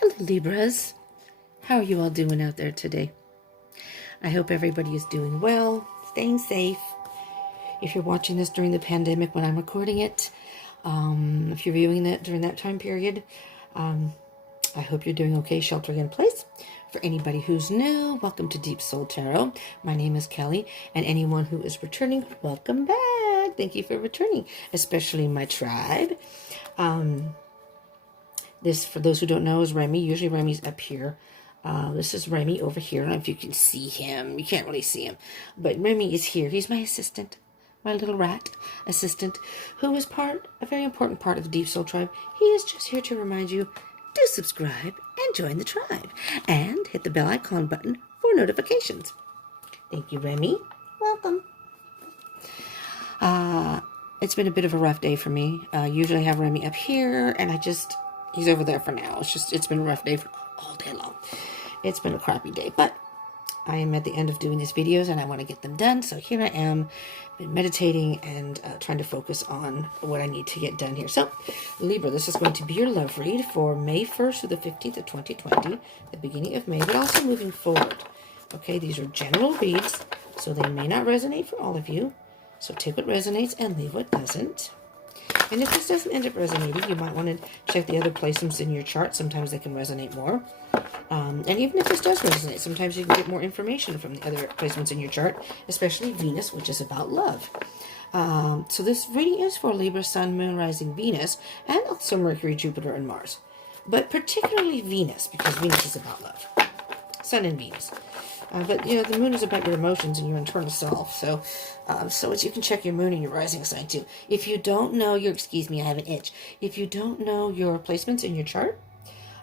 Hello, Libras. How are you all doing out there today? I hope everybody is doing well, staying safe. If you're watching this during the pandemic when I'm recording it, if you're viewing it during that time period, I hope you're doing okay, sheltering in place. For anybody who's new, welcome to Deep Soul Tarot. My name is Kelly, and anyone who is returning, welcome back. Thank you for returning, especially my tribe. This, for those who don't know, is Remy. Usually Remy's up here. This is Remy over here. I don't know if you can see him. You can't really see him. But Remy is here. He's my assistant. My little rat assistant, who is a very important part of the Deep Soul Tribe. He is just here to remind you, do subscribe and join the tribe. And hit the bell icon button for notifications. Thank you, Remy. Welcome. It's been a bit of a rough day for me. Usually I have Remy up here, and he's over there for now. It's been a rough day for all day long. It's been a crappy day, but I am at the end of doing these videos and I want to get them done. So here I am, been meditating and trying to focus on what I need to get done here. So Libra, this is going to be your love read for May 1st through the 15th of 2020, the beginning of May, but also moving forward. Okay, these are general reads, so they may not resonate for all of you. So take what resonates and leave what doesn't. And if this doesn't end up resonating, you might want to check the other placements in your chart. Sometimes they can resonate more. And even if this does resonate, sometimes you can get more information from the other placements in your chart, especially Venus, which is about love. So this reading is for Libra, Sun, Moon, Rising, Venus, and also Mercury, Jupiter, and Mars. But particularly Venus, because Venus is about love. Sun and Venus. But, you know, the moon is about your emotions and your internal self. So you can check your moon and your rising sign, too. If you don't know excuse me, I have an itch. If you don't know your placements in your chart,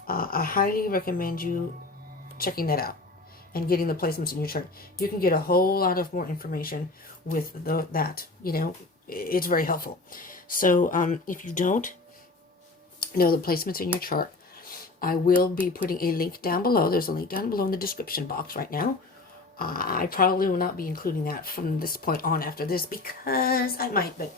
I highly recommend you checking that out and getting the placements in your chart. You can get a whole lot of more information with that. You know, it's very helpful. So if you don't know the placements in your chart, I will be putting a link down below. There's a link down below in the description box right now. I probably will not be including that from this point on after this because I might, but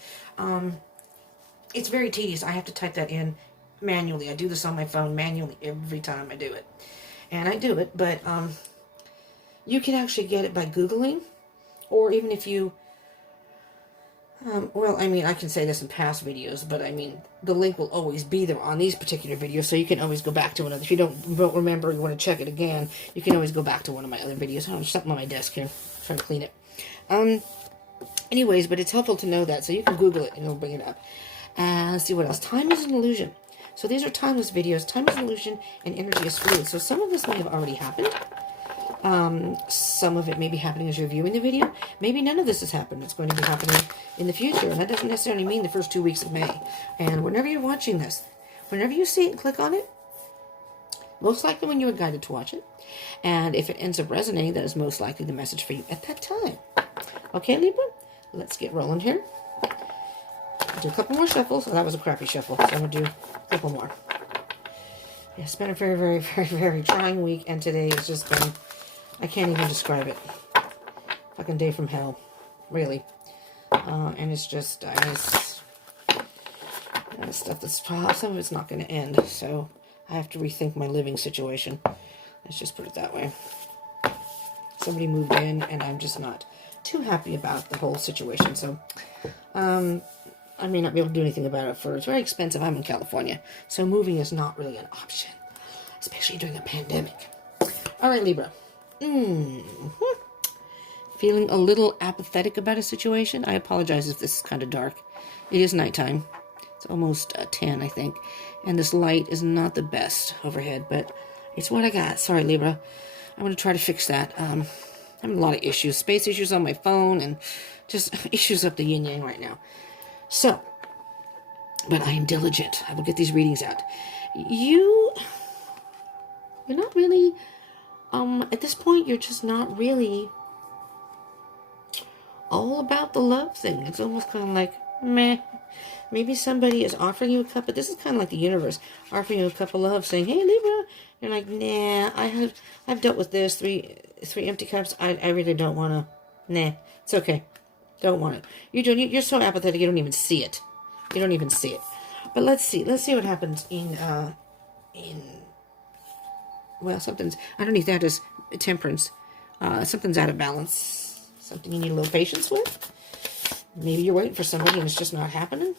it's very tedious. I have to type that in manually. I do this on my phone manually every time I do it. And I do it, but you can actually get it by Googling, or even if you well, I mean, I can say this in past videos, but I mean, the link will always be there on these particular videos, so you can always go back to another. If you don't remember, you want to check it again, you can always go back to one of my other videos. Oh, there's something on my desk here. I'm trying to clean it. Anyways, but it's helpful to know that, so you can Google it and it'll bring it up. And let's see what else. Time is an illusion. So these are timeless videos. Time is an illusion and energy is fluid. So some of this may have already happened. Some of it may be happening as you're viewing the video. Maybe none of this has happened. It's going to be happening in the future. And that doesn't necessarily mean the first 2 weeks of May. And whenever you're watching this, whenever you see it, click on it. Most likely when you were guided to watch it. And if it ends up resonating, that is most likely the message for you at that time. Okay, Libra? Let's get rolling here. I'll do a couple more shuffles. Oh, that was a crappy shuffle. So I'm going to do a couple more. Yeah, it's been a very, very, very, very trying week. And today has just been... I can't even describe it. Fucking day from hell. Really. And it's just, stuff that's, some of it's not going to end. So I have to rethink my living situation. Let's just put it that way. Somebody moved in and I'm just not too happy about the whole situation. So, I may not be able to do anything about it it's very expensive. I'm in California. So moving is not really an option. Especially during a pandemic. All right, Libra. Feeling a little apathetic about a situation. I apologize if this is kind of dark. It is nighttime. It's almost 10, I think. And this light is not the best overhead, but it's what I got. Sorry, Libra. I'm going to try to fix that. I'm having a lot of issues. Space issues on my phone and just issues up the yin-yang right now. So, but I am diligent. I will get these readings out. You're not really... at this point, you're just not really all about the love thing. It's almost kind of like, meh. Maybe somebody is offering you a cup, but this is kind of like the universe offering you a cup of love, saying, hey, Libra. You're like, nah, I've dealt with this, three empty cups. I really don't want to. Nah, it's okay. Don't want it. You're so apathetic, you don't even see it. You don't even see it. But let's see what happens in well, something's underneath that is temperance. Something's out of balance. Something you need a little patience with. Maybe you're waiting for somebody and it's just not happening.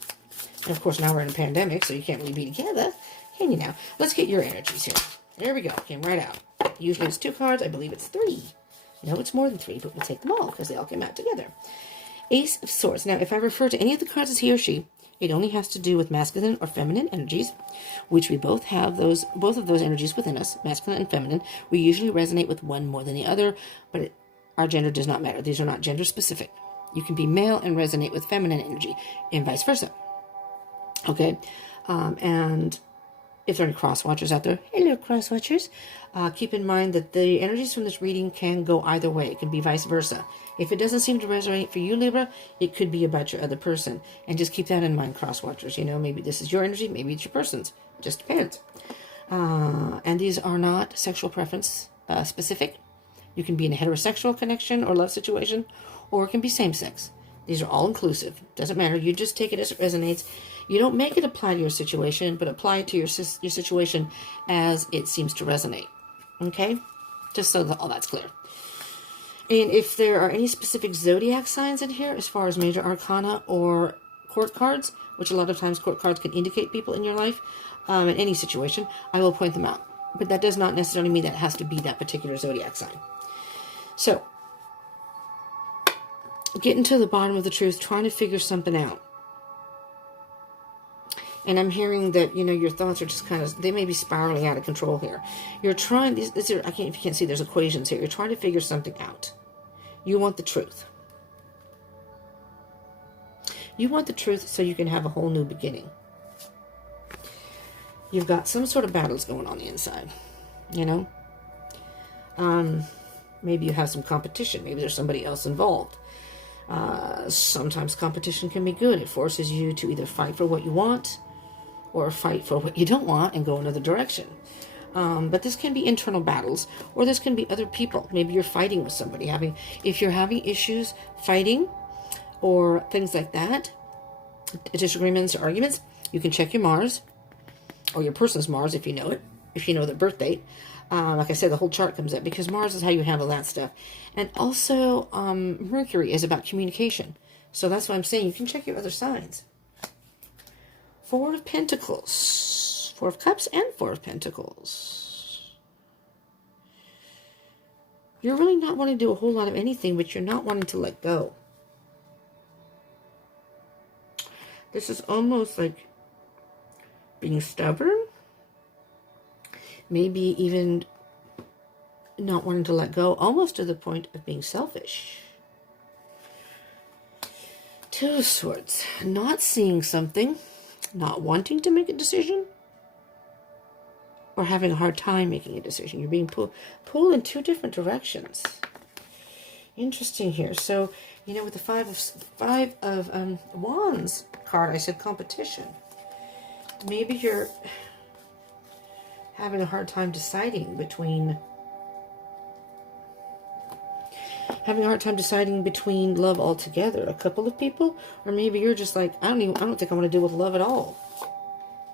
And of course, now we're in a pandemic, so you can't really be together, can you now? Let's get your energies here. There we go. Came right out. Usually it's 2 cards. I believe it's 3. No, it's more than 3, but we'll take them all because they all came out together. Ace of Swords. Now, if I refer to any of the cards as he or she, it only has to do with masculine or feminine energies, which we both have both of those energies within us, masculine and feminine. We usually resonate with one more than the other, but our gender does not matter. These are not gender specific. You can be male and resonate with feminine energy, and vice versa. Okay, and if there are any cross-watchers out there, hello cross-watchers, keep in mind that the energies from this reading can go either way. It can be vice versa. If it doesn't seem to resonate for you, Libra, it could be about your other person. And just keep that in mind, cross-watchers. You know, maybe this is your energy, maybe it's your person's. It just depends. And these are not sexual preference specific. You can be in a heterosexual connection or love situation, or it can be same-sex. These are all inclusive. Doesn't matter. You just take it as it resonates. You don't make it apply to your situation, but apply it to your situation as it seems to resonate. Okay? Just so that all that's clear. And if there are any specific zodiac signs in here, as far as major arcana or court cards, which a lot of times court cards can indicate people in your life, in any situation, I will point them out. But that does not necessarily mean that it has to be that particular zodiac sign. So, getting to the bottom of the truth, trying to figure something out. And I'm hearing that, you know, your thoughts are just kind of, they may be spiraling out of control here. You're trying, these are, if you can't see, there's equations here. You're trying to figure something out. You want the truth. You want the truth so you can have a whole new beginning. You've got some sort of battles going on the inside, you know? Maybe you have some competition. Maybe there's somebody else involved. Sometimes competition can be good. It forces you to either fight for what you want or fight for what you don't want and go another direction. But this can be internal battles, or this can be other people. Maybe you're fighting with somebody. If you're having issues fighting or things like that, disagreements or arguments, you can check your Mars or your person's Mars if you know it, if you know their birth date. Like I said, the whole chart comes up because Mars is how you handle that stuff. And also, Mercury is about communication. So that's why I'm saying you can check your other signs. 4 of Pentacles, 4 of Cups, and 4 of Pentacles. You're really not wanting to do a whole lot of anything, but you're not wanting to let go. This is almost like being stubborn. Maybe even not wanting to let go, almost to the point of being selfish. 2 of Swords, not seeing something, not wanting to make a decision, or having a hard time making a decision. You're being pulled in 2 different directions. Interesting here. So, you know, with the 5 of Wands card, I said competition. Maybe you're having a hard time deciding between love altogether, a couple of people, or maybe you're just like, I don't think I want to deal with love at all.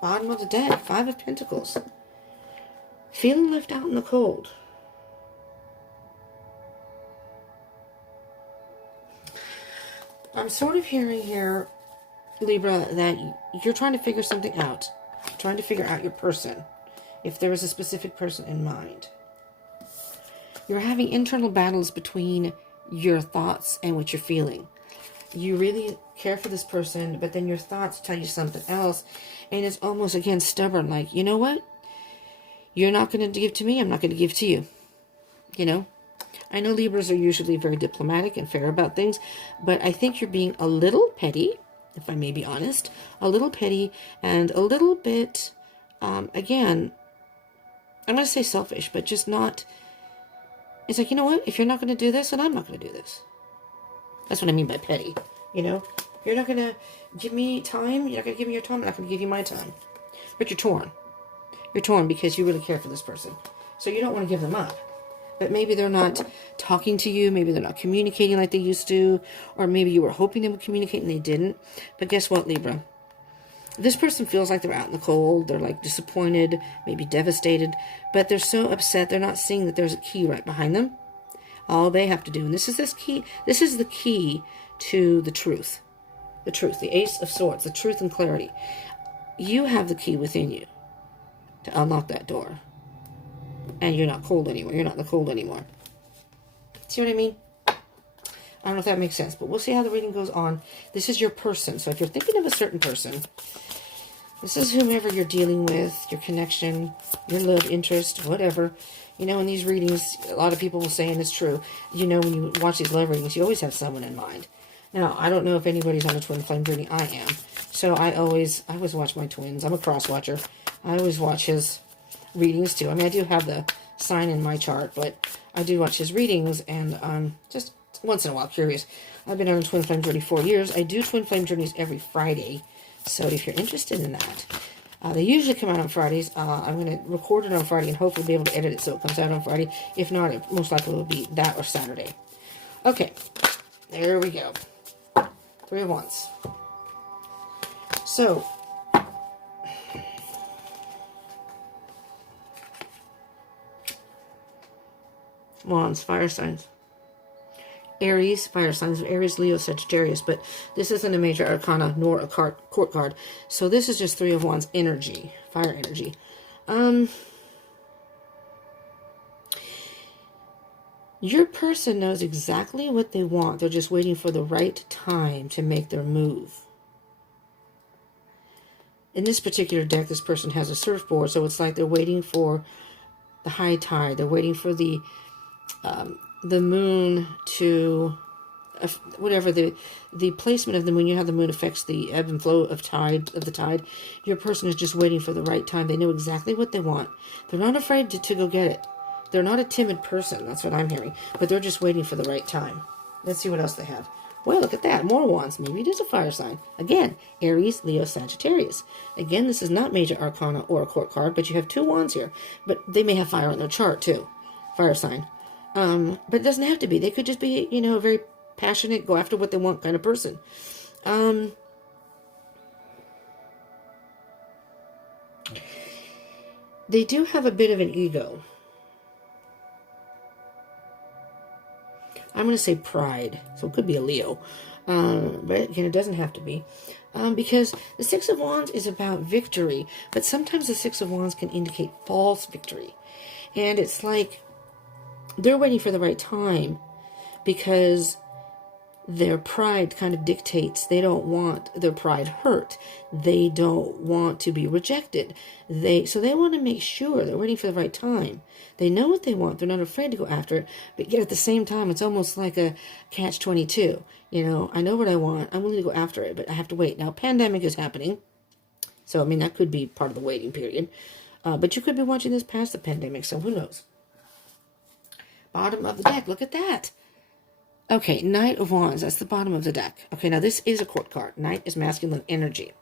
Bottom of the deck, 5 of Pentacles. Feeling left out in the cold. I'm sort of hearing here, Libra, that you're trying to figure something out. Trying to figure out your person. If there is a specific person in mind. You're having internal battles between your thoughts and what you're feeling. You really care for this person, but then your thoughts tell you something else. And it's almost, again, stubborn. Like, you know what? You're not going to give to me. I'm not going to give to you. You know? I know Libras are usually very diplomatic and fair about things, but I think you're being a little petty, if I may be honest. A little petty and a little bit, again, I'm going to say selfish, but just not. It's like, you know what? If you're not going to do this, then I'm not going to do this. That's what I mean by petty. You know? You're not going to give me time. You're not going to give me your time. I'm not going to give you my time. But you're torn. You're torn because you really care for this person. So you don't want to give them up. But maybe they're not talking to you. Maybe they're not communicating like they used to. Or maybe you were hoping they would communicate and they didn't. But guess what, Libra? This person feels like they're out in the cold. They're like disappointed, maybe devastated, but they're so upset they're not seeing that there's a key right behind them. All they have to do, and this is the key to the truth. The truth, the Ace of Swords, the truth and clarity. You have the key within you to unlock that door. And you're not cold anymore. You're not in the cold anymore. See what I mean? I don't know if that makes sense, but we'll see how the reading goes on. This is your person. So if you're thinking of a certain person, this is whomever you're dealing with, your connection, your love interest, whatever. You know, in these readings, a lot of people will say, and it's true, you know, when you watch these love readings, you always have someone in mind. Now, I don't know if anybody's on a twin flame journey. I am. So I always watch my twins. I'm a cross watcher. I always watch his readings too. I mean, I do have the sign in my chart, but I do watch his readings, and just once in a while, curious. I've been on a twin flame journey 4 years. I do twin flame journeys every Friday. So if you're interested in that, they usually come out on Fridays. I'm going to record it on Friday and hopefully be able to edit it so it comes out on Friday. If not, it most likely will be that or Saturday. Okay, there we go. 3 of Wands. So, Wands, fire signs. Aries, fire signs of Aries, Leo, Sagittarius, but this isn't a major arcana nor a court card. So this is just 3 of Wands energy, fire energy. Your person knows exactly what they want. They're just waiting for the right time to make their move. In this particular deck, this person has a surfboard, so it's like they're waiting for the high tide. They're waiting for the moon to, whatever the placement of the moon, you know how the moon affects the ebb and flow of the tide. Your person is just waiting for the right time. They know exactly what they want. They're not afraid to go get it. They're not a timid person. That's what I'm hearing. But they're just waiting for the right time. Let's see what else they have. Well, look at that. More wands. Maybe it is a fire sign. Again, Aries, Leo, Sagittarius. Again, this is not major arcana or a court card, but you have 2 wands here. But they may have fire on their chart too. Fire sign. But it doesn't have to be. They could just be, you know, a very passionate, go after what they want kind of person. They do have a bit of an ego. I'm going to say pride. So it could be a Leo. But again, it doesn't have to be. Because the 6 of Wands is about victory. But sometimes the 6 of Wands can indicate false victory. And it's like they're waiting for the right time because their pride kind of dictates they don't want their pride hurt. They don't want to be rejected. So they want to make sure they're waiting for the right time. They know what they want. They're not afraid to go after it. But yet at the same time, it's almost like a catch-22. You know, I know what I want. I'm willing to go after it, but I have to wait. Now, pandemic is happening. So, I mean, that could be part of the waiting period. But you could be watching this past the pandemic, so who knows? Bottom of the deck. Look at that. Okay, Knight of Wands. That's the bottom of the deck. Okay, now this is a court card. Knight is masculine energy.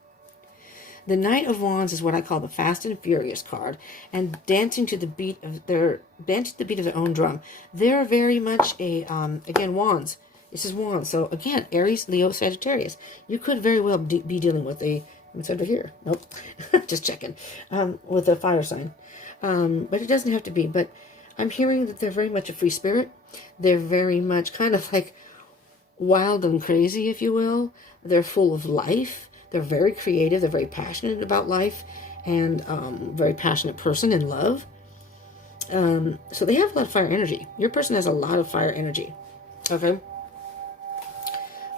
The Knight of Wands is what I call the Fast and Furious card, and dancing to the beat of their own drum. They're very much a again, Wands. This is Wands. So again, Aries, Leo, Sagittarius. You could very well be dealing with what's under here? Nope, just checking. With a fire sign, but it doesn't have to be. But I'm hearing that they're very much a free spirit. They're very much kind of like wild and crazy, if you will. They're full of life. They're very creative. They're very passionate about life, and very passionate person in love. So they have a lot of fire energy. Your person has a lot of fire energy. Okay.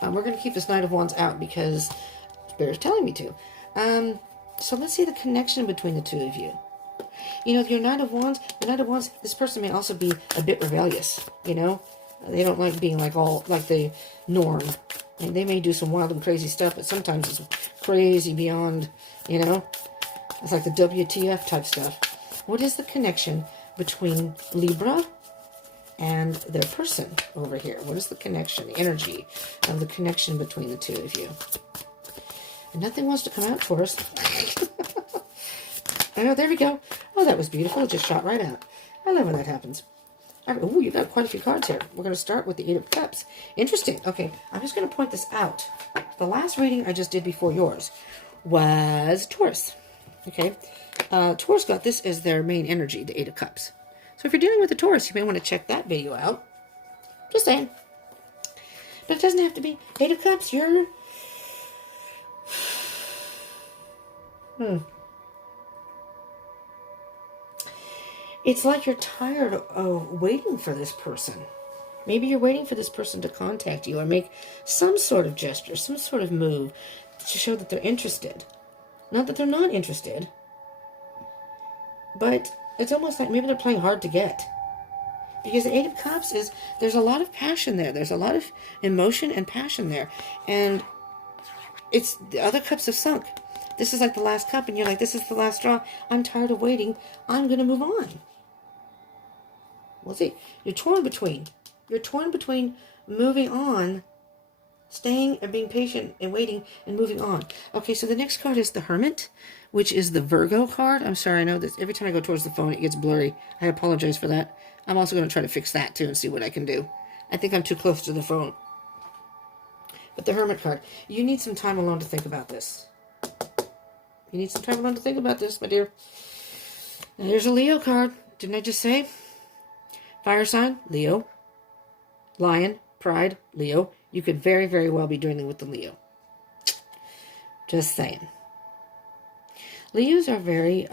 We're going to keep this Knight of Wands out because Spirit's telling me to. So let's see the connection between the 2 of you. You know, your Knight of Wands, this person may also be a bit rebellious, you know. They don't like being like the norm. And they may do some wild and crazy stuff, but sometimes it's crazy beyond, you know. It's like the WTF type stuff. What is the connection between Libra and their person over here? What is the connection, the energy of the connection between the 2 of you? And nothing wants to come out for us. I know, there we go. Oh, that was beautiful. It just shot right out. I love when that happens. Oh, you got quite a few cards here. We're going to start with the 8 of Cups. Interesting. Okay, I'm just going to point this out. The last reading I just did before yours was Taurus. Okay. Taurus got this as their main energy, the Eight of Cups. So if you're dealing with a Taurus, you may want to check that video out. Just saying. But it doesn't have to be Eight of Cups. You're... It's like you're tired of waiting for this person. Maybe you're waiting for this person to contact you or make some sort of gesture, some sort of move to show that they're interested. Not that they're not interested, but it's almost like maybe they're playing hard to get. Because the Eight of Cups is, there's a lot of passion there. There's a lot of emotion and passion there. And it's, the other cups have sunk. This is like the last cup, and you're like, this is the last straw. I'm tired of waiting. I'm going to move on. We'll see. You're torn between. You're torn between moving on, staying and being patient and waiting and moving on. Okay, so the next card is the Hermit, which is the Virgo card. I'm sorry, I know this. Every time I go towards the phone, it gets blurry. I apologize for that. I'm also going to try to fix that, too, and see what I can do. I think I'm too close to the phone. But the Hermit card. You need some time alone to think about this. You need some time alone to think about this, my dear. And here's a Leo card. Didn't I just say? Fire sign, Leo. Lion, pride, Leo. You could very, very well be dealing with the Leo. Just saying. Leos are very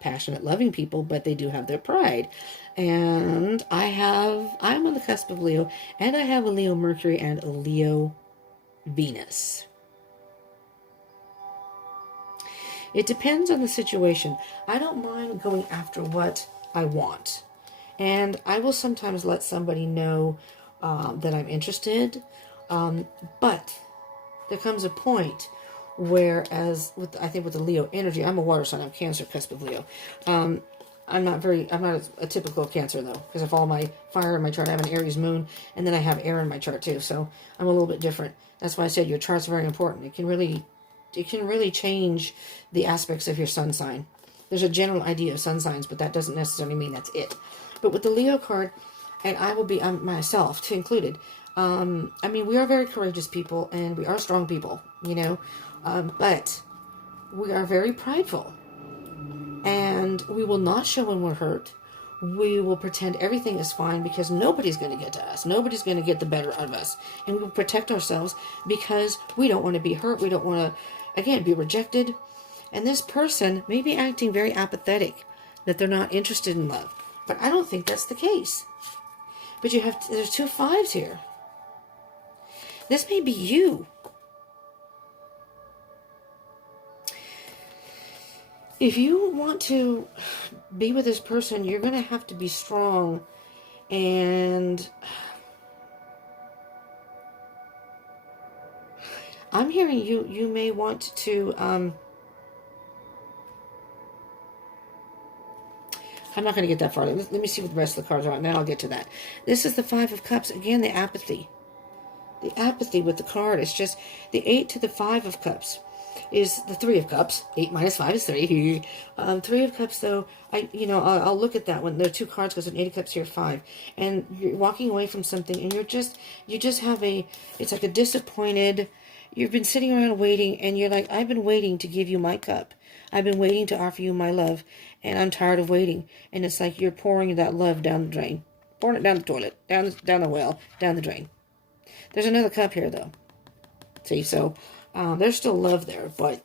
passionate, loving people, but they do have their pride. And I'm on the cusp of Leo, and I have a Leo Mercury and a Leo Venus. It depends on the situation. I don't mind going after what I want. And I will sometimes let somebody know that I'm interested. But there comes a point where, I think with the Leo energy, I'm a water sign, I'm Cancer, cusp of Leo. I'm not a typical Cancer though, because of all my fire in my chart. I have an Aries moon, and then I have air in my chart too, so I'm a little bit different. That's why I said your chart's very important. It can really change the aspects of your sun sign. There's a general idea of sun signs, but that doesn't necessarily mean that's it. But with the Leo card, and I will be myself too included. I mean, we are very courageous people, and we are strong people, you know. But we are very prideful, and we will not show when we're hurt. We will pretend everything is fine because nobody's going to get to us. Nobody's going to get the better of us. And we will protect ourselves because we don't want to be hurt. We don't want to, again, be rejected. And this person may be acting very apathetic, that they're not interested in love. But I don't think that's the case. But there's 2 5s here. This may be you. If you want to be with this person, you're going to have to be strong. And I'm hearing you may want to... I'm not going to get that far. Let me see what the rest of the cards are, and then I'll get to that. This is the 5 of Cups. Again, the apathy. The apathy with the card. It's just the 8 to the 5 of Cups is the 3 of Cups. 8 minus 5 is 3. 3 of Cups, though, I'll look at that one. There are 2 cards because an 8 of Cups here, 5. And you're walking away from something, and you just have it's like a disappointed, you've been sitting around waiting, and you're like, I've been waiting to give you my cup. I've been waiting to offer you my love, and I'm tired of waiting. And it's like you're pouring that love down the drain. Pouring it down the toilet, down the well, down the drain. There's another cup here, though. See, so there's still love there, but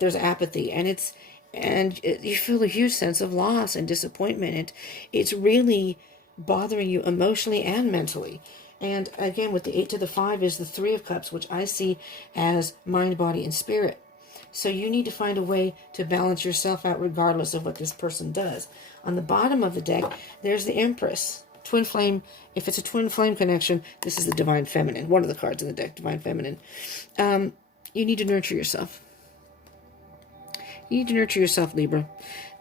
there's apathy, and you feel a huge sense of loss and disappointment, and it's really bothering you emotionally and mentally. And again, with the 8 to the 5 is the 3 of Cups, which I see as mind, body, and spirit. So you need to find a way to balance yourself out regardless of what this person does. On the bottom of the deck, there's the Empress. Twin flame. If it's a twin flame connection, this is the Divine Feminine. One of the cards in the deck, Divine Feminine. You need to nurture yourself. You need to nurture yourself, Libra.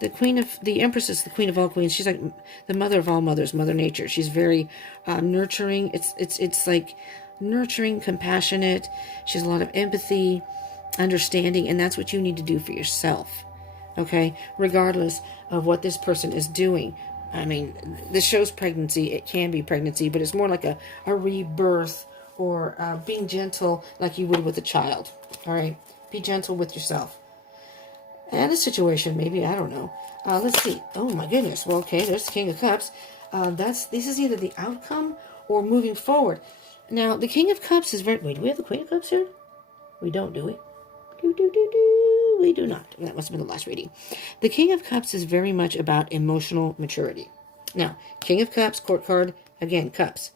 The Empress is the Queen of all queens. She's like the mother of all mothers, Mother Nature. She's very nurturing. It's like nurturing, compassionate. She has a lot of empathy, understanding, and that's what you need to do for yourself. Okay? Regardless of what this person is doing. I mean, this shows pregnancy. It can be pregnancy, but it's more like a rebirth or being gentle like you would with a child. All right? Be gentle with yourself. And the situation, maybe, I don't know. Let's see. Oh, my goodness. Well, okay, there's the King of Cups. This is either the outcome or moving forward. Now, the King of Cups is very... Wait, do we have the Queen of Cups here? We don't, do we? We do not. That must have been the last reading. The King of Cups is very much about emotional maturity. Now, King of Cups, court card, again, Cups.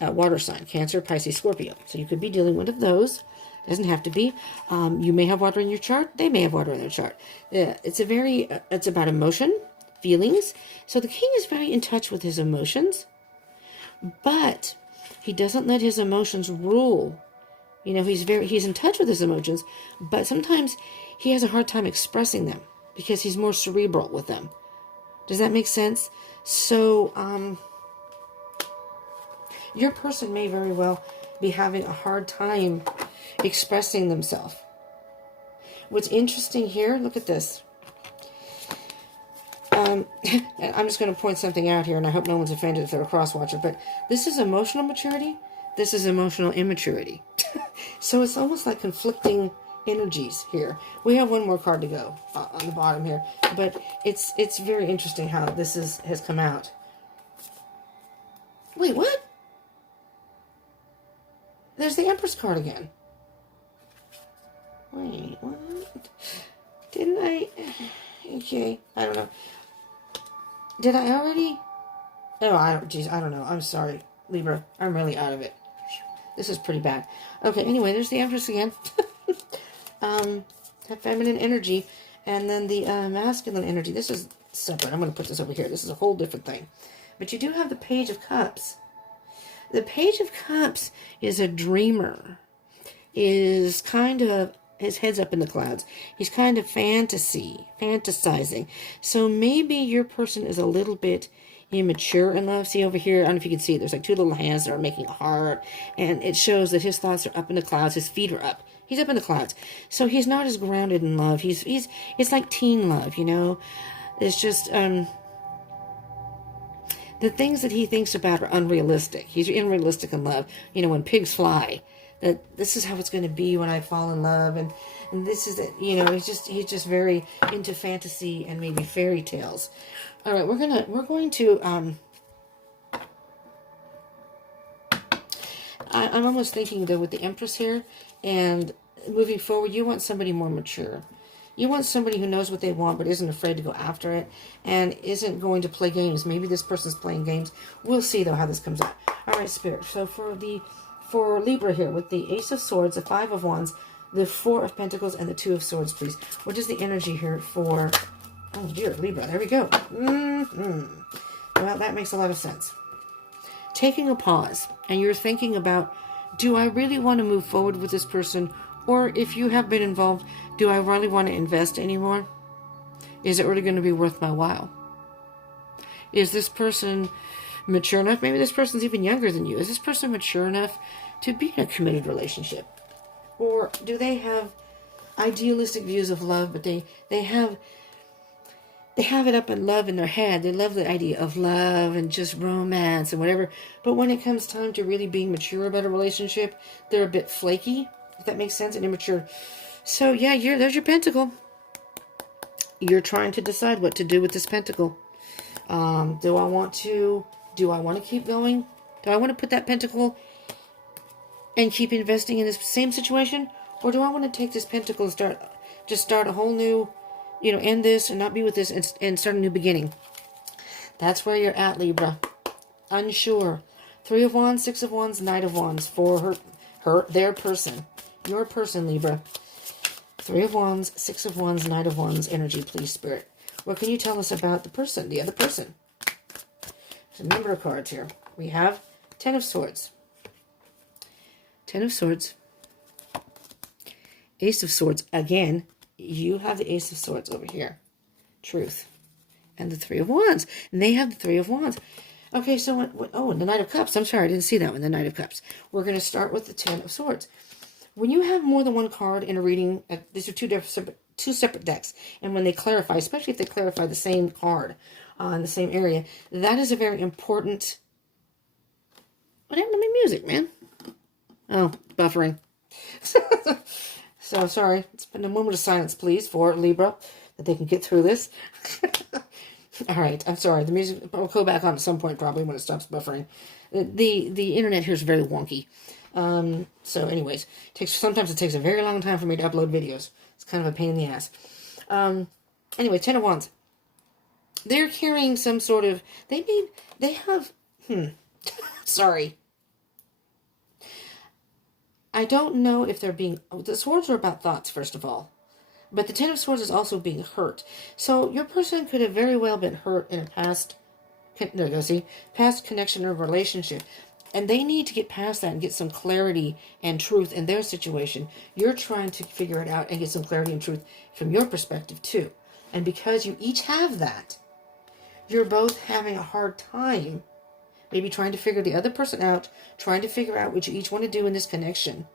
Water sign, Cancer, Pisces, Scorpio. So you could be dealing with one of those. Doesn't have to be. You may have water in your chart. They may have water in their chart. It's about emotion, feelings. So the king is very in touch with his emotions, but he doesn't let his emotions rule. You know, he's in touch with his emotions, but sometimes he has a hard time expressing them because he's more cerebral with them. Does that make sense? So, your person may very well be having a hard time expressing themselves. What's interesting here, look at this. I'm just going to point something out here, and I hope no one's offended if they're a cross-watcher, but this is emotional maturity. This is emotional immaturity. So it's almost like conflicting energies here. We have one more card to go on the bottom here, but it's very interesting how this has come out. Wait, what? There's the Empress card again. Wait, what? Didn't I? Okay, I don't know. Did I already? Oh, I don't know. I'm sorry, Libra. I'm really out of it. This is pretty bad. Okay, anyway, there's the Empress again. That feminine energy, and then the masculine energy. This is separate. I'm going to put this over here. This is a whole different thing. But you do have the Page of Cups. The Page of Cups is a dreamer. Is kind of, his head's up in the clouds. He's kind of fantasizing. So maybe your person is a little bit immature in love. See over here, I don't know if you can see, there's like two little hands that are making a heart, and it shows that his thoughts are up in the clouds. His feet are up. He's up in the clouds. So he's not as grounded in love. It's like teen love, you know. It's just the things that he thinks about are unrealistic. He's unrealistic in love. You know, when pigs fly, that this is how it's going to be when I fall in love, and this is it. You know, he's just very into fantasy and maybe fairy tales. All right, we're going to I'm almost thinking though with the Empress here and moving forward, you want somebody more mature. You want somebody who knows what they want but isn't afraid to go after it and isn't going to play games. Maybe this person's playing games. We'll see though how this comes out. All right, Spirit. So for Libra here with the Ace of Swords, the Five of Wands, the Four of Pentacles, and the Two of Swords, please. What is the energy here for... Oh, dear, Libra. There we go. Well, that makes a lot of sense. Taking a pause, and you're thinking about, do I really want to move forward with this person? Or if you have been involved, do I really want to invest anymore? Is it really going to be worth my while? Is this person mature enough? Maybe this person's even younger than you. Is this person mature enough to be in a committed relationship? Or do they have idealistic views of love, but they have it up in love in their head. They love the idea of love and just romance and whatever. But when it comes time to really being mature about a relationship, they're a bit flaky, if that makes sense, and immature. So yeah, there's your pentacle. You're trying to decide what to do with this pentacle. Do I want to keep going? Do I want to put that pentacle and keep investing in this same situation? Or do I want to take this pentacle and start a whole new, end this and not be with this and start a new beginning? That's where you're at, Libra. Unsure. Three of Wands, Six of Wands, Knight of Wands for their person. Your person, Libra. Three of Wands, Six of Wands, Knight of Wands energy, please, Spirit. What can you tell us about the person, the other person? There's a number of cards here. We have Ten of Swords. Ten of Swords. Ace of Swords. Again, you have the Ace of Swords over here. Truth. And the Three of Wands. And they have the Three of Wands. Okay, so, the Knight of Cups. I'm sorry, I didn't see that one, the Knight of Cups. We're going to start with the Ten of Swords. When you have more than one card in a reading, these are two separate decks. And when they clarify, especially if they clarify the same card in the same area, that is a very important... What happened to my music, man? Oh, buffering. So, sorry. It's been a moment of silence, please, for Libra, that they can get through this. All right. I'm sorry. The music, I'll go back on at some point, probably, when it stops buffering. The internet here is very wonky. So, anyways, sometimes it takes a very long time for me to upload videos. It's kind of a pain in the ass. Anyway, Ten of Wands. They're carrying some sort of, sorry. I don't know if they're being, the swords are about thoughts, first of all. But the Ten of Swords is also being hurt. So your person could have very well been hurt in a past connection or relationship. And they need to get past that and get some clarity and truth in their situation. You're trying to figure it out and get some clarity and truth from your perspective too. And because you each have that, you're both having a hard time maybe trying to figure the other person out, trying to figure out what you each want to do in this connection.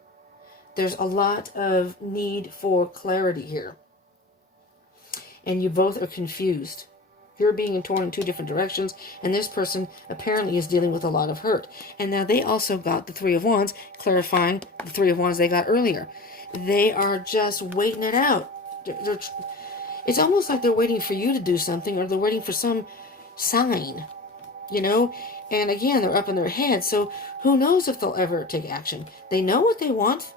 There's a lot of need for clarity here. And you both are confused. You're being torn in two different directions, and this person apparently is dealing with a lot of hurt. And now they also got the Three of Wands, clarifying the Three of Wands they got earlier. They are just waiting it out. It's almost like they're waiting for you to do something, or they're waiting for some sign, you know? And again, they're up in their head, so who knows if they'll ever take action. They know what they want,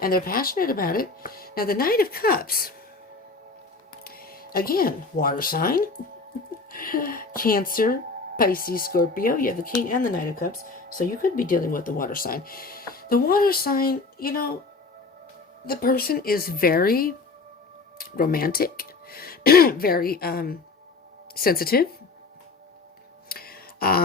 and they're passionate about it. Now, the Knight of Cups, again, water sign, Cancer, Pisces, Scorpio. You have the King and the Knight of Cups, so you could be dealing with the water sign. The water sign, you know, the person is very romantic, very sensitive.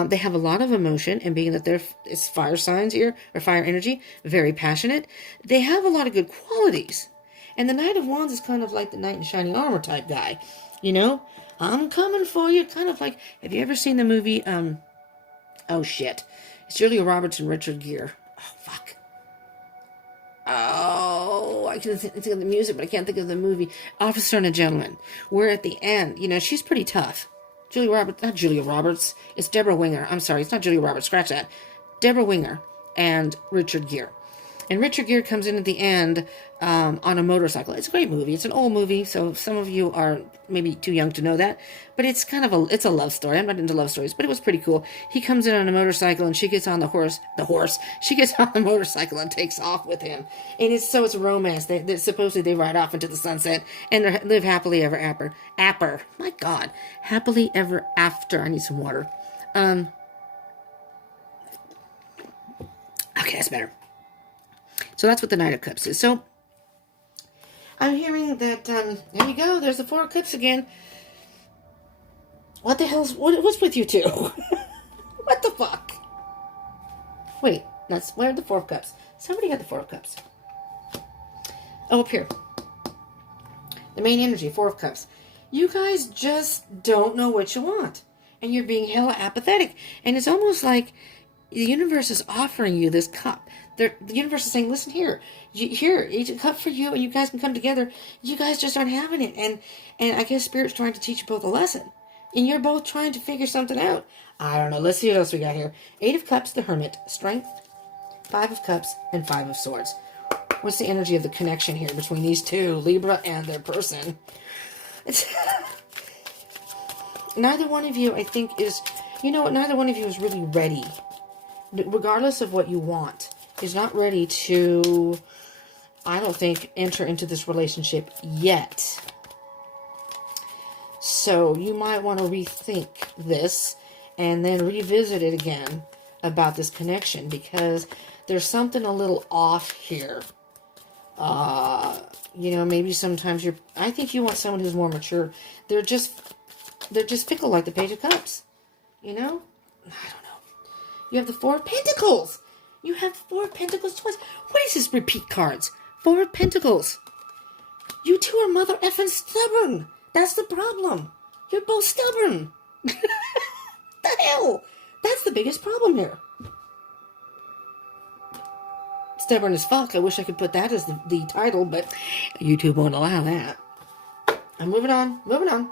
They have a lot of emotion, and being that it's fire signs here, or fire energy, very passionate, they have a lot of good qualities. And the Knight of Wands is kind of like the knight in shining armor type guy. You know, I'm coming for you. Kind of like, have you ever seen the movie, oh shit, it's Julia Roberts and Richard Gere. Oh, fuck. Oh, I can think of the music, but I can't think of the movie. Officer and a Gentleman. Where at the end, you know, she's pretty tough. Not Julia Roberts. It's Deborah Winger. I'm sorry, it's not Julia Roberts. Scratch that. Deborah Winger and Richard Gere. And Richard Gere comes in at the end on a motorcycle. It's a great movie. It's an old movie, so some of you are maybe too young to know that. But it's kind of it's a love story. I'm not into love stories, but it was pretty cool. He comes in on a motorcycle, and she gets on the horse. She gets on the motorcycle and takes off with him. And it's romance. Supposedly they ride off into the sunset and they live happily ever after. My God, happily ever after. I need some water. Okay, that's better. So that's what the Knight of Cups is. So I'm hearing that, there you go, there's the Four of Cups again. What the hell's, what's with you two? What the fuck? Wait, where's the Four of Cups? Somebody had the Four of Cups. Oh, up here. The main energy, Four of Cups. You guys just don't know what you want. And you're being hella apathetic. And it's almost like the universe is offering you this cup. The universe is saying, listen here, each a cup for you, and you guys can come together. You guys just aren't having it. And I guess Spirit's trying to teach you both a lesson. And you're both trying to figure something out. I don't know. Let's see what else we got here. Eight of Cups, the Hermit, Strength, Five of Cups, and Five of Swords. What's the energy of the connection here between these two, Libra and their person? Neither one of you, I think, is, you know what, neither one of you is really ready. Regardless of what you want, is not ready to, I don't think, enter into this relationship yet. So you might want to rethink this and then revisit it again about this connection, because there's something a little off here. You know, maybe sometimes I think you want someone who's more mature. They're just fickle, like the Page of Cups. You know? I don't know. You have the Four of Pentacles. You have Four of Pentacles twice. What is this repeat cards? Four of Pentacles. You two are mother effing stubborn. That's the problem. You're both stubborn. The hell? That's the biggest problem here. Stubborn as fuck. I wish I could put that as the title, but YouTube won't allow that. I'm moving on.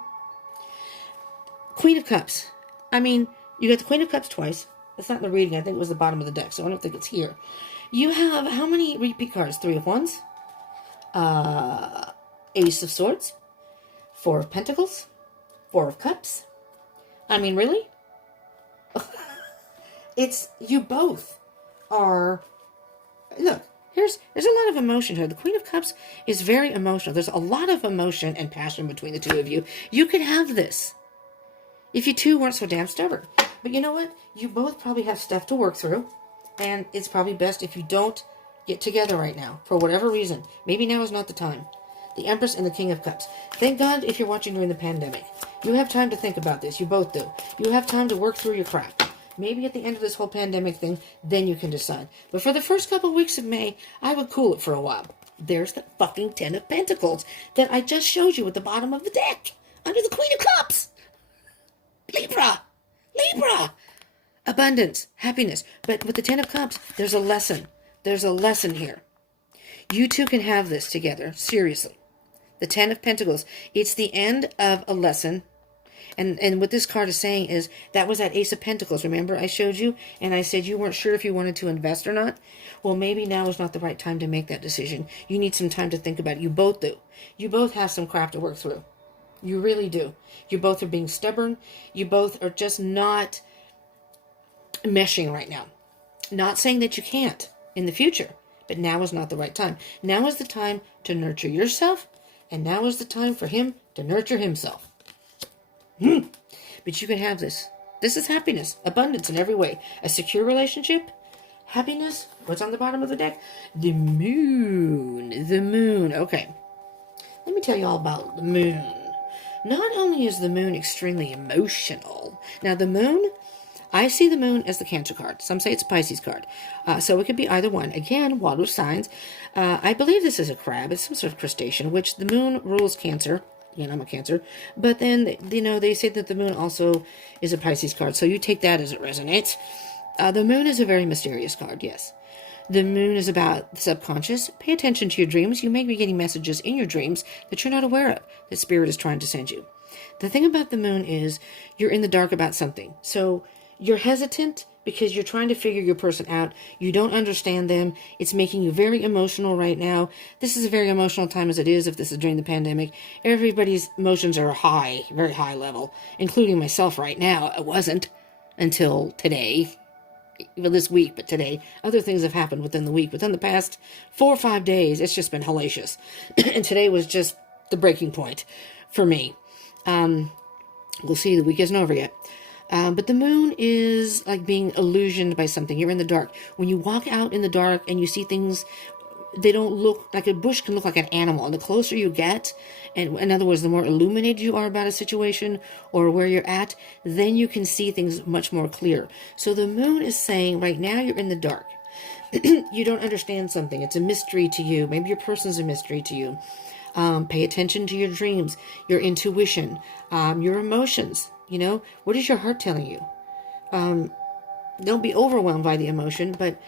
Queen of Cups. I mean, you got the Queen of Cups twice. That's not in the reading. I think it was the bottom of the deck, so I don't think it's here. You have how many repeat cards? 3 of Wands, Ace of Swords, 4 of Pentacles, 4 of Cups. I mean, really? It's, you both are, look, there's a lot of emotion here. The Queen of Cups is very emotional. There's a lot of emotion and passion between the two of you. You could have this if you two weren't so damn stubborn. But you know what? You both probably have stuff to work through. And it's probably best if you don't get together right now. For whatever reason. Maybe now is not the time. The Empress and the King of Cups. Thank God if you're watching during the pandemic. You have time to think about this. You both do. You have time to work through your crap. Maybe at the end of this whole pandemic thing, then you can decide. But for the first couple of weeks of May, I would cool it for a while. There's the fucking 10 of Pentacles that I just showed you at the bottom of the deck. Under the Queen of Cups. Libra. Libra. Abundance. Happiness. But with the 10 of Cups, there's a lesson. There's a lesson here. You two can have this together. Seriously. The 10 of Pentacles. It's the end of a lesson. And what this card is saying is, that was that Ace of Pentacles. Remember I showed you? And I said you weren't sure if you wanted to invest or not? Well, maybe now is not the right time to make that decision. You need some time to think about it. You both do. You both have some crap to work through. You really do. You both are being stubborn. You both are just not meshing right now. Not saying that you can't in the future. But now is not the right time. Now is the time to nurture yourself. And now is the time for him to nurture himself. But you can have this. This is happiness, abundance in every way. A secure relationship, happiness. What's on the bottom of the deck? The moon. The moon. Okay. Let me tell you all about the moon. Not only is the moon extremely emotional. Now the moon, I see the moon as the Cancer card. Some say it's a Pisces card. So it could be either one. Again, water signs. I believe this is a crab. It's some sort of crustacean, which the moon rules Cancer. Again, I'm a Cancer. But then, you know, they say that the moon also is a Pisces card. So you take that as it resonates. The moon is a very mysterious card, yes. The moon is about the subconscious. Pay attention to your dreams. You may be getting messages in your dreams that you're not aware of, that Spirit is trying to send you. The thing about the moon is you're in the dark about something. So you're hesitant because you're trying to figure your person out. You don't understand them. It's making you very emotional right now. This is a very emotional time as it is if this is during the pandemic. Everybody's emotions are high, very high level, including myself right now. I wasn't until today, well, this week, but today. Other things have happened within the week. Within the past 4 or 5 days, it's just been hellacious. And today was just the breaking point for me. We'll see, the week isn't over yet. But the moon is like being illusioned by something. You're in the dark. When you walk out in the dark and you see things, they don't look like a bush can look like an animal. And the closer you get, and in other words, the more illuminated you are about a situation or where you're at, then you can see things much more clear. So the moon is saying right now you're in the dark. You don't understand something. It's a mystery to you. Maybe your person's a mystery to you. Pay attention to your dreams, your intuition, your emotions. You know, what is your heart telling you? Don't be overwhelmed by the emotion, but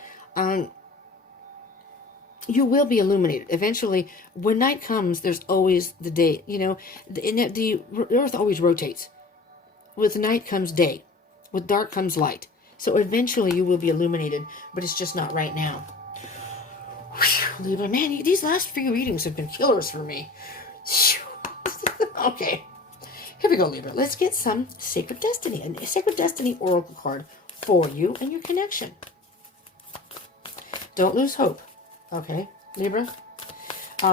you will be illuminated. Eventually, when night comes, there's always the day. You know, the earth always rotates. With night comes day. With dark comes light. So eventually you will be illuminated, but it's just not right now. Libra, man, these last few readings have been killers for me. Okay. Here we go, Libra. Let's get some Sacred Destiny. A Sacred Destiny Oracle card for you and your connection. Don't lose hope. Okay, Libra.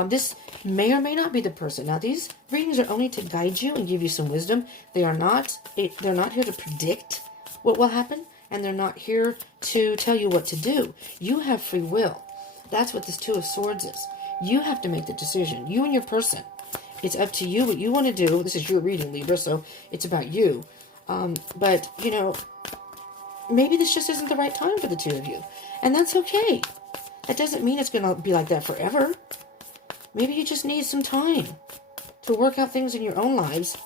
This may or may not be the person. Now, these readings are only to guide you and give you some wisdom. They're not here to predict what will happen, and they're not here to tell you what to do. You have free will. That's what this Two of Swords is. You have to make the decision. You and your person. It's up to you what you want to do. This is your reading, Libra, so it's about you. But, you know, maybe this just isn't the right time for the two of you. And that's okay. That doesn't mean it's going to be like that forever. Maybe you just need some time to work out things in your own lives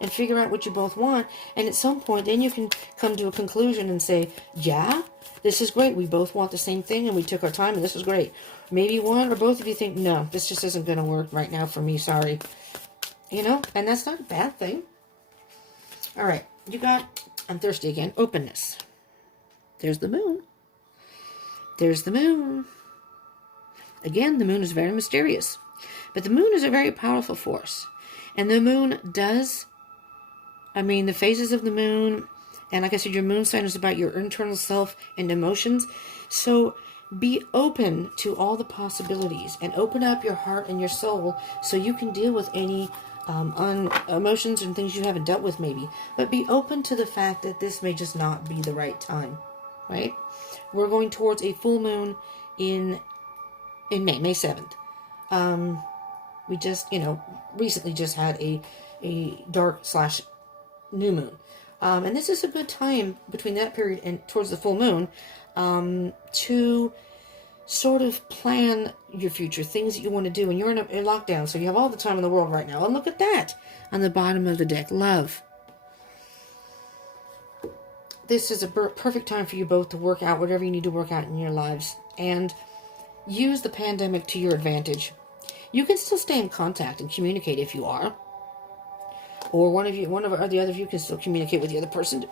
and figure out what you both want. And at some point, then you can come to a conclusion and say, yeah, this is great. We both want the same thing, and we took our time, and this is great. Maybe one or both of you think, no, this just isn't going to work right now for me. Sorry. You know, and that's not a bad thing. All right. You got, I'm thirsty again, openness. There's the moon. There's the moon. Again, the moon is very mysterious. But the moon is a very powerful force. And the moon does, the phases of the moon, and like I said, your moon sign is about your internal self and emotions. So be open to all the possibilities and open up your heart and your soul so you can deal with any emotions and things you haven't dealt with maybe. But be open to the fact that this may just not be the right time, right? We're going towards a full moon in May 7th. We just, recently just had a dark/new moon. And this is a good time between that period and towards the full moon to sort of plan your future, things that you want to do. And you're in a lockdown, so you have all the time in the world right now. And look at that on the bottom of the deck. Love. This is a perfect time for you both to work out whatever you need to work out in your lives. And use the pandemic to your advantage. You can still stay in contact and communicate if you are. Or one of the other of you can still communicate with the other person,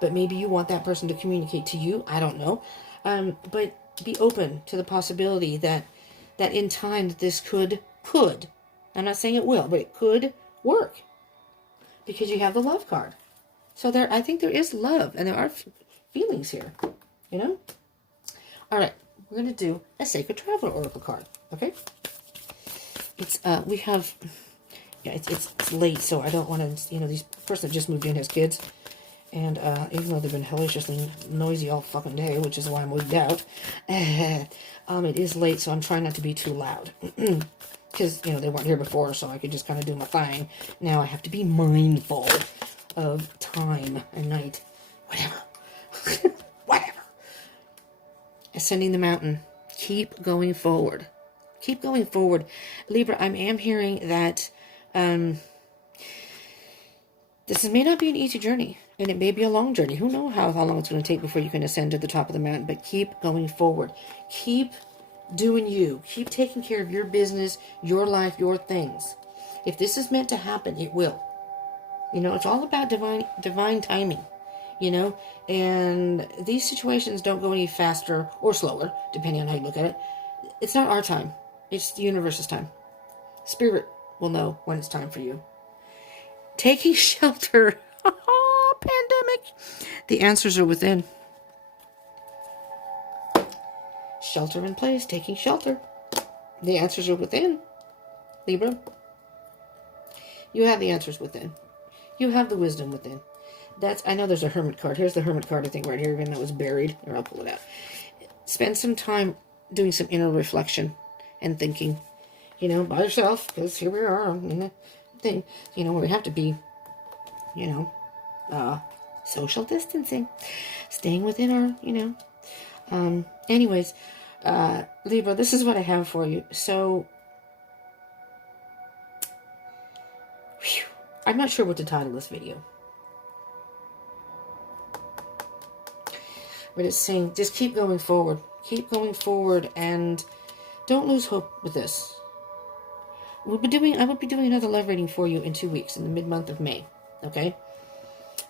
but maybe you want that person to communicate to you. I don't know. But be open to the possibility that in time that this could, I'm not saying it will, but it could work. Because you have the love card. So I think there is love and there are feelings here, All right, we're going to do a Sacred Traveler Oracle card, okay? It's late, so I don't want to, these person that just moved in has kids, and even though they've been hellaciously noisy all fucking day, which is why I'm wigged out, it is late, so I'm trying not to be too loud, because, they weren't here before, so I could just kind of do my thing. Now I have to be mindful of time and night, whatever, whatever. Ascending the mountain, keep going forward. Keep going forward. Libra, I am hearing that this may not be an easy journey, and it may be a long journey. Who knows how long it's going to take before you can ascend to the top of the mountain, but keep going forward. Keep doing you. Keep taking care of your business, your life, your things. If this is meant to happen, it will. It's all about divine timing, and these situations don't go any faster or slower, depending on how you look at it. It's not our time. It's the universe's time. Spirit will know when it's time for you. Taking shelter. Pandemic. The answers are within. Shelter in place. Taking shelter. The answers are within. Libra. You have the answers within. You have the wisdom within. I know there's a Hermit card. Here's the Hermit card, I think, right here, even though it was buried. Or I'll pull it out. Spend some time doing some inner reflection and thinking, by yourself, because here we are in the thing, where we have to be, social distancing, staying within our, anyways, Libra, this is what I have for you. So, I'm not sure what to title this video. But it's saying, just keep going forward. Keep going forward and don't lose hope with this. I will be doing another love reading for you in 2 weeks, in the mid-month of May. Okay?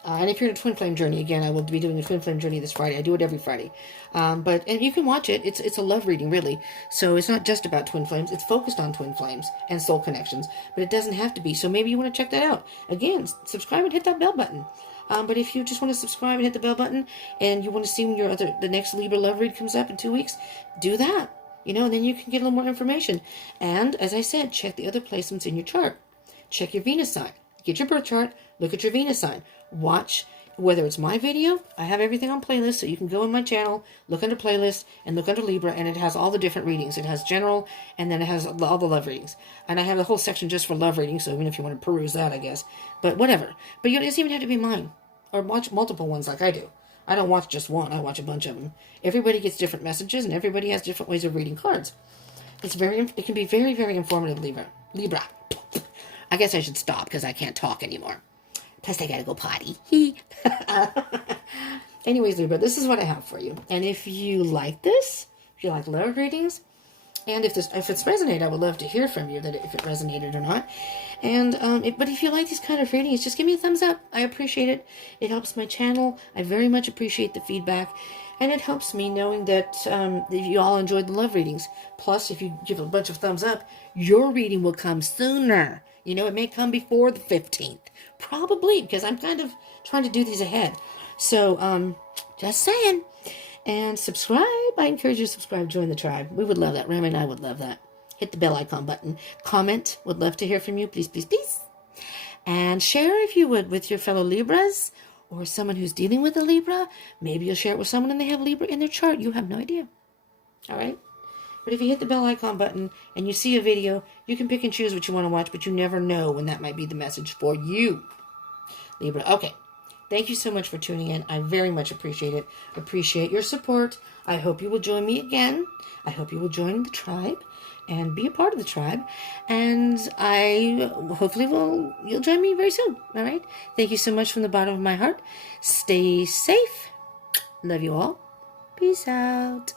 And if you're in a twin flame journey, again, I will be doing a twin flame journey this Friday. I do it every Friday. And you can watch it. It's a love reading, really. So it's not just about twin flames. It's focused on twin flames and soul connections. But it doesn't have to be. So maybe you want to check that out. Again, subscribe and hit that bell button. But if you just want to subscribe and hit the bell button, and you want to see when the next Libra love read comes up in 2 weeks, do that. And then you can get a little more information. And, as I said, check the other placements in your chart. Check your Venus sign. Get your birth chart. Look at your Venus sign. Watch, whether it's my video, I have everything on playlist, so you can go on my channel, look under playlist, and look under Libra, and it has all the different readings. It has general, and then it has all the love readings. And I have a whole section just for love readings, so even if you want to peruse that, I guess. But whatever. But it doesn't even have to be mine. Or watch multiple ones like I do. I don't watch just one. I watch a bunch of them. Everybody gets different messages, and everybody has different ways of reading cards. It can be very, very informative, Libra. I guess I should stop because I can't talk anymore. Plus, I gotta go potty. Anyways, Libra, this is what I have for you. And if you like this, if you like love readings, and if it's resonated, I would love to hear from you if it resonated or not. And but if you like these kind of readings, just give me a thumbs up. I appreciate it. It helps my channel. I very much appreciate the feedback. And it helps me knowing that if you all enjoyed the love readings. Plus, if you give a bunch of thumbs up, your reading will come sooner. You know, it may come before the 15th. Probably, because I'm kind of trying to do these ahead. So, just saying. And subscribe. I encourage you to subscribe. Join the tribe. We would love that. Rami and I would love that. Hit the bell icon button. Comment. Would love to hear from you. Please, please, please. And share, if you would, with your fellow Libras or someone who's dealing with a Libra. Maybe you'll share it with someone and they have Libra in their chart. You have no idea. All right? But if you hit the bell icon button and you see a video, you can pick and choose what you want to watch, but you never know when that might be the message for you, Libra. Okay. Thank you so much for tuning in. I very much appreciate it. Appreciate your support. I hope you will join me again. I hope you will join the tribe and be a part of the tribe. And I hopefully you'll join me very soon. All right? Thank you so much from the bottom of my heart. Stay safe. Love you all. Peace out.